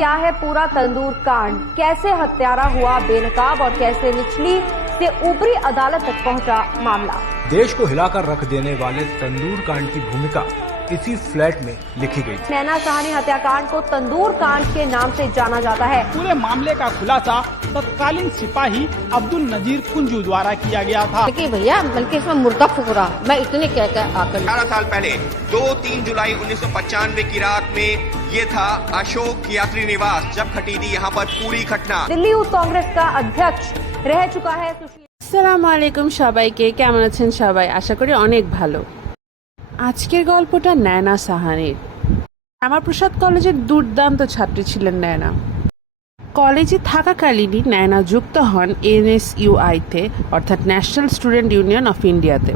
क्या है पूरा तंदूर कांड, कैसे हत्यारा हुआ बेनकाब और कैसे निचली से ऊपरी अदालत तक पहुंचा मामला। देश को हिलाकर रख देने वाले तंदूर कांड की भूमिका इसी फ्लैट में लिखी गई थी। नैना साहनी हत्याकांड को तंदूर कांड के नाम से जाना जाता है। पूरे मामले का खुलासा तत्कालीन सिपाही अब्दुल नजीर कुंजू द्वारा किया गया था। कि भैया बल्कि इसमें मुर्दा फुकरा, मैं इतने कह आकर 18 साल पहले 2-3 जुलाई 1995 की रात में ये था अशोक यात्री निवास, जब घटी थी यहाँ पर पूरी घटना। दिल्ली यूथ कांग्रेस का अध्यक्ष रह चुका है सुशील। আসসালামু আলাইকুম সবাইকে, কেমন আছেন সবাই? আশা করি অনেক ভালো। আজকের গল্পটা নয়না সাহানির। শ্যামাপ্রসাদ কলেজের দুর্দান্ত ছাত্রী ছিলেন নয়না। কলেজে থাকাকালীনই নয়না যুক্ত হন এনএসইউআইতে, অর্থাৎ ন্যাশনাল স্টুডেন্ট ইউনিয়ন অফ ইন্ডিয়াতে।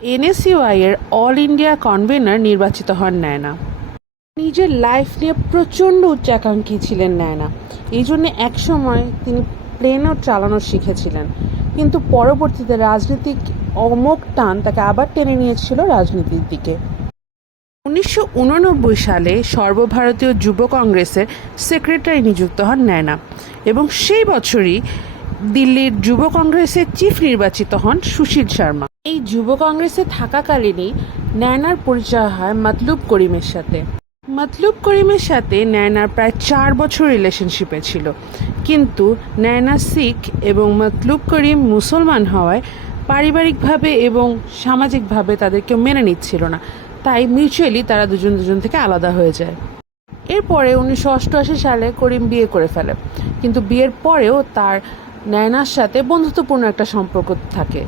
এনএসইউআই এর অল ইন্ডিয়া কনভেনার নির্বাচিত হন নয়না। নিজের লাইফ নিয়ে প্রচণ্ড উচ্চাকাঙ্ক্ষী ছিলেন নয়না, এই জন্য একসময় তিনি প্লেনও চালানো শিখেছিলেন, কিন্তু পরবর্তীতে রাজনৈতিক অমোঘ টান তাকে আবার টেনে নিয়েছিল রাজনীতির দিকে। 1989 সালে সর্বভারতীয় যুব কংগ্রেসের সেক্রেটারি নিযুক্ত হন নয়না এবং সেই বছরই দিল্লির যুব কংগ্রেসের চিফ নির্বাচিত হন সুশীল শর্মা। এই যুব কংগ্রেসে থাকাকালীনই নয়নার পরিচয় হয় মতলুব করিমের সাথে। মতলুব করিমের সাথে নয়নার প্রায় 4 বছর রিলেশনশিপে ছিল, কিন্তু নয়না শিখ এবং মতলুব করিম মুসলমান হওয়ায় পারিবারিকভাবে এবং সামাজিকভাবে তাদের কেউ মেনে নিচ্ছিল না, তাই মিউচুয়ালি তারা দুজন থেকে আলাদা হয়ে যায়। এরপরে 1988 সালে করিম বিয়ে করে ফেলে, কিন্তু বিয়ের পরেও তার নয়নার সাথে বন্ধুত্বপূর্ণ একটা সম্পর্ক থাকে।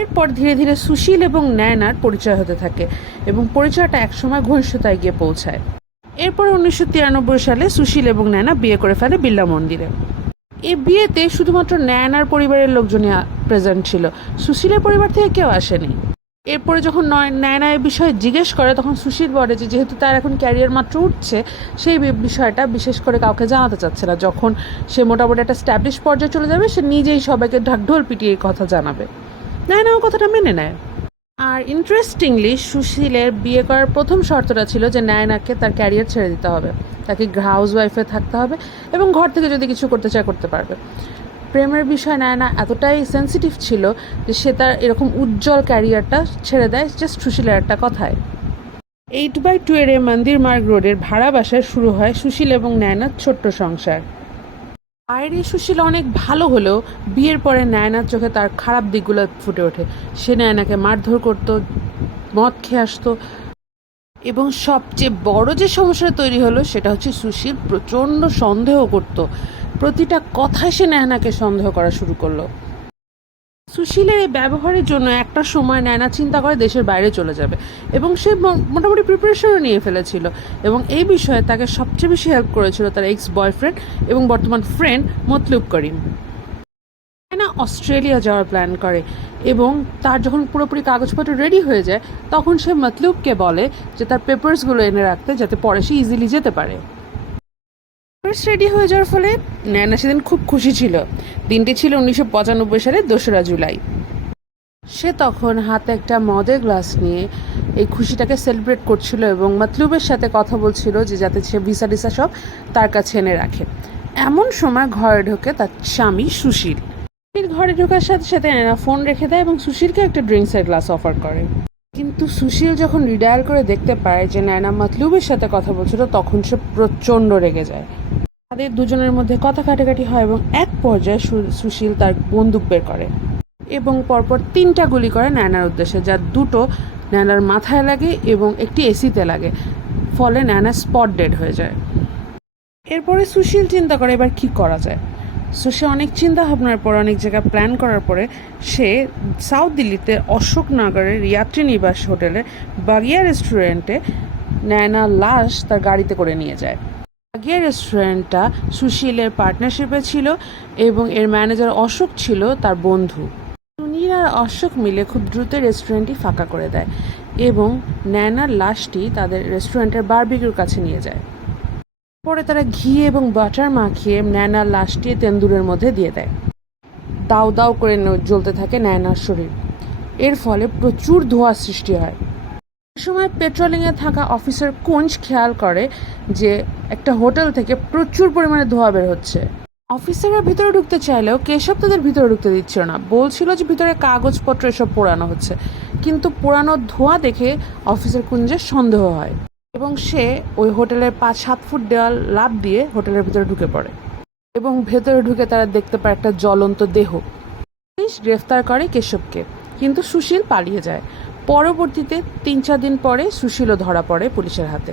এরপর ধীরে ধীরে সুশীল এবং নয়নার পরিচয় হতে থাকে এবং পরিচয়টা একসময় ঘনিষ্ঠতায় গিয়ে পৌঁছায়। এরপর 1993 সালে সুশীল এবং নয়না বিয়ে করে ফেলে বিড়লা মন্দিরে। এই বিয়েতে শুধুমাত্র নয়নার পরিবারের লোকজনই প্রেজেন্ট ছিল, সুশীলের পরিবার থেকে কেউ আসেনি। এরপরে যখন নয়না এই বিষয়ে জিজ্ঞেস করে, তখন সুশীল বলে যে যেহেতু তার এখন ক্যারিয়ার মাত্র উঠছে, সেই বিষয়টা বিশেষ করে কাউকে জানাতে চাচ্ছে না। যখন সে মোটামুটি একটা স্ট্যাবলিশ পর্যায়ে চলে যাবে, সে নিজেই সবাইকে ঢাকঢোল পিটিয়ে এই কথা জানাবে। নয়নাও কথাটা মেনে নেয়। আর ইন্টারেস্টিংলি সুশীলের বিয়ে করার প্রথম শর্তটা ছিল যে নয়নাকে তার ক্যারিয়ার ছেড়ে দিতে হবে, তাকে হাউস ওয়াইফে থাকতে হবে এবং ঘর থেকে যদি কিছু করতে চায় করতে পারবে। প্রেমের বিষয় নয়না এতটাই সেন্সিটিভ ছিল যে সে তার এরকম উজ্জ্বল ক্যারিয়ারটা ছেড়ে দেয় জাস্ট সুশীলের একটা কথায়। 8/2 এর মন্দির মার্গ রোডের ভাড়া বাসায় শুরু হয় সুশীল এবং নয়নার ছোট্ট সংসার। বাইরে সুশীল অনেক ভালো হলেও বিয়ের পরে নয়নার চোখে তার খারাপ দিকগুলো ফুটে ওঠে। সে নয়নাকে মারধর করত, মদ খেয়ে আসতো এবং সবচেয়ে বড় যে সমস্যাটা তৈরি হলো সেটা হচ্ছে সুশীল প্রচণ্ড সন্দেহ করত। প্রতিটা কথায় সে নয়নাকে সন্দেহ করা শুরু করলো। সুশীলের এই ব্যবহারের জন্য একটা সময় নয়না চিন্তা করে দেশের বাইরে চলে যাবে এবং সে মোটামুটি প্রিপারেশনও নিয়ে ফেলেছিল এবং এই বিষয়ে তাকে সবচেয়ে বেশি হেল্প করেছিল তার এক্স বয়ফ্রেন্ড এবং বর্তমান ফ্রেন্ড মতলুব করিম। নয়না অস্ট্রেলিয়া যাওয়ার প্ল্যান করে এবং তার যখন পুরোপুরি কাগজপত্র রেডি হয়ে যায়, তখন সে মতলুবকে বলে যে তার পেপারসগুলো এনে রাখতে, যাতে পরে সে ইজিলি যেতে পারে। রেডি হয়ে যাওয়ার ফলে নয়না সেদিন খুব খুশি ছিল। দিনটি ছিল 1995 সালের 2রা জুলাই। সে তখন হাতে একটা মদের গ্লাস নিয়ে এই খুশিটাকে সেলিব্রেট করছিল এবং মতলুবের সাথে কথা বলছিল যে যাতে সে ভিসা টিসা সব তার কাছে এনে রাখে। এমন সময় ঘরে ঢোকে তার স্বামী সুশীল। ঘরে ঢোকার সাথে সাথে নয়না ফোন রেখে দেয় এবং সুশীলকে একটা ড্রিঙ্কসের গ্লাস অফার করে। কিন্তু সুশীল যখন রিডায়াল করে দেখতে পায় যে নয়না মতলুবের সাথে কথা বলছিল, তখন সে প্রচণ্ড রেগে যায়। তাদের দুজনের মধ্যে কথা কাটাকাটি হয় এবং এক পর্যায়ে সুশীল তার বন্দুক বের করে এবং পরপর 3টা গুলি করে নয়নার উদ্দেশ্যে, যার 2টো নয়নার মাথায় লাগে এবং একটি এসিতে লাগে, ফলে নয়না স্পট ডেড হয়ে যায়। এরপরে সুশীল চিন্তা করে এবার কী করা যায়। সে অনেক চিন্তা ভাবনার পর, অনেক জায়গা প্ল্যান করার পরে সে সাউথ দিল্লিতে অশোকনগরের যাত্রী নিবাস হোটেলে বাগিয়া রেস্টুরেন্টে নয়নার লাশ তার গাড়িতে করে নিয়ে যায়। বাগিয়া রেস্টুরেন্টটা সুশীলের পার্টনারশিপে ছিল এবং এর ম্যানেজার অশোক ছিল তার বন্ধু। সুনীল আর অশোক মিলে খুব দ্রুত রেস্টুরেন্টটি ফাঁকা করে দেয় এবং নয়নার লাশটি তাদের রেস্টুরেন্টের বারবিকিউর কাছে নিয়ে যায়। পরে তারা ঘি এবং বাটার মাখিয়ে নয়নার লাশটি তন্দুরের মধ্যে দিয়ে দেয়। দাউ দাউ করে জ্বলতে থাকে নয়নার শরীর। এর ফলে প্রচুর ধোঁয়া সৃষ্টি হয়। সময় পেট্রোলিংয়ে থাকা অফিসার কুঞ্জ খেয়াল করে যে একটা হোটেল থেকে প্রচুর পরিমাণে ধোঁয়া বের হচ্ছে। অফিসাররা ভিতরে ঢুকতে চাইলেও কেশব তাদের ভিতরে ঢুকতে দিচ্ছিল না, বলছিল যে ভিতরে কাগজপত্র এসব পোড়ানো হচ্ছে। কিন্তু পোড়ানো ধোঁয়া দেখে অফিসার কুঞ্জের সন্দেহ হয় এবং সে ওই হোটেলের 5-7 ফুট দেওয়াল লাফ দিয়ে হোটেলের ভিতরে ঢুকে পড়ে এবং ভেতরে ঢুকে তারা দেখতে পায় একটা জ্বলন্ত দেহ। পুলিশ গ্রেফতার করে কেশবকে, কিন্তু সুশীল পালিয়ে যায়। পরবর্তীতে 3-4 দিন পরে সুশীলও ধরা পড়ে পুলিশের হাতে।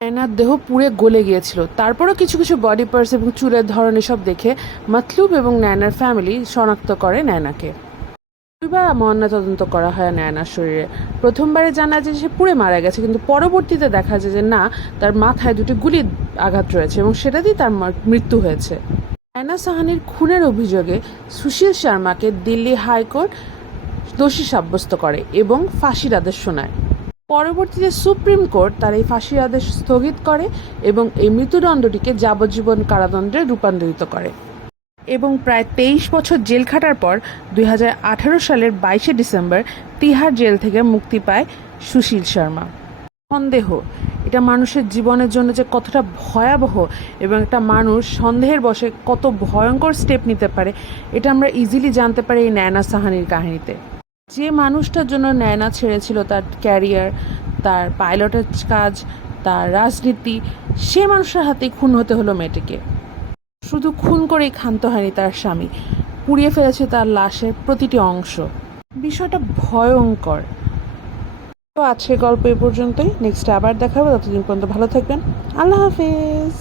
নায়নার দেহ পুড়ে গলে গিয়েছিল। তারপরও কিছু কিছু বডি পার্টস এবং চুলের ধরন এসব দেখে মতলুব এবং নায়নার ফ্যামিলি শনাক্ত করে নায়নাকে। 2বার ময়নাতদন্ত করা হয় নায়নার শরীরে। প্রথমবারে জানা যায় সে পুড়ে মারা গেছে, কিন্তু পরবর্তীতে দেখা যায় যে না, তার মাথায় 2টি গুলির আঘাত রয়েছে এবং সেটাতেই তার মৃত্যু হয়েছে। নায়না সাহানির খুনের অভিযোগে সুশীল শর্মাকে দিল্লি হাইকোর্ট দোষী সাব্যস্ত করে এবং ফাঁসির আদেশ শোনায়। পরবর্তীতে সুপ্রিম কোর্ট তার এই ফাঁসির আদেশ স্থগিত করে এবং এই মৃত্যুদণ্ডটিকে যাবজ্জীবন কারাদণ্ডে রূপান্তরিত করে এবং প্রায় 23 বছর জেল খাটার পর 2018 সালের 22শে ডিসেম্বর তিহার জেল থেকে মুক্তি পায় সুশীল শর্মা। সন্দেহ, এটা মানুষের জীবনের জন্য যে কতটা ভয়াবহ এবং একটা মানুষ সন্দেহের বশে কত ভয়ঙ্কর স্টেপ নিতে পারে, এটা আমরা ইজিলি জানতে পারি এই নায়না সাহানির কাহিনীতে। যে মানুষটার জন্য নায়না ছেড়েছিল তার ক্যারিয়ার, তার পাইলটের কাজ, তার রাজনীতি, সে মানুষের হাতেই খুন হতে হলো মেয়েটিকে। শুধু খুন করেই ক্ষান্ত হয়নি তার স্বামী, পুড়িয়ে ফেলেছে তার লাশের প্রতিটি অংশ। বিষয়টা ভয়ঙ্কর। তো আজকের গল্প এই পর্যন্তই। নেক্সট আবার দেখা হবে, ততদিন পর্যন্ত ভালো থাকবেন। আল্লাহ হাফেজ।